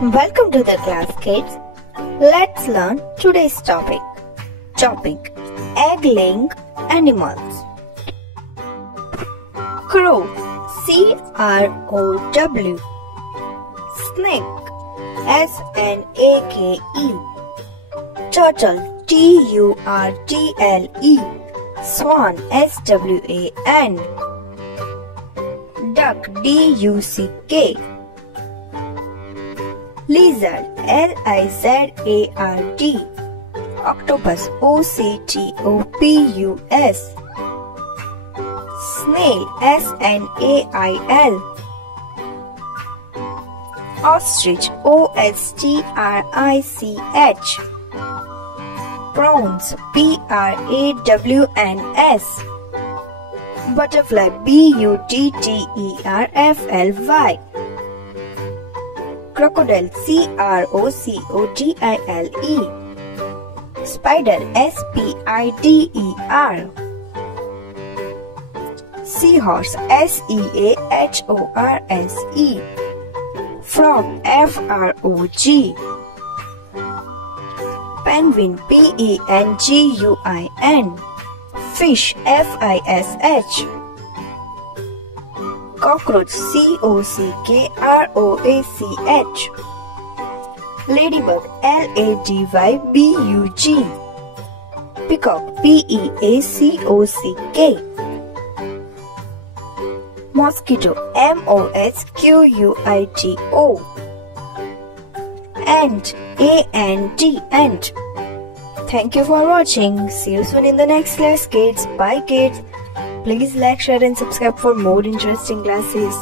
Welcome to the class, kids. Let's learn today's topic. Egg-laying animals. Crow, C-R-O-W. Snake, S-N-A-K-E. Turtle, T-U-R-T-L-E. Swan, S-W-A-N. Duck, D-U-C-K. Lizard, L-I-Z-A-R-D. Octopus, O-C-T-O-P-U-S. Snail, S-N-A-I-L. Ostrich, O-S-T-R-I-C-H. Prawns, P-R-A-W-N-S. Butterfly, B-U-T-T-E-R-F-L-Y. Crocodile, C-R-O-C-O-D-I-L-E. Spider, S-P-I-D-E-R. Seahorse, S-E-A-H-O-R-S-E. Frog, F-R-O-G. Penguin, P-E-N-G-U-I-N. Fish, F-I-S-H. Cockroach, C-O-C-K-R-O-A-C-H. Ladybug, L-A-D-Y-B-U-G. Peacock, P-E-A-C-O-C-K. Mosquito, M-O-S-Q-U-I-T-O. Ant, A-N-T, ant. Thank you for watching. See you soon in the next class, kids. Bye, kids. Please like, share and subscribe for more interesting classes.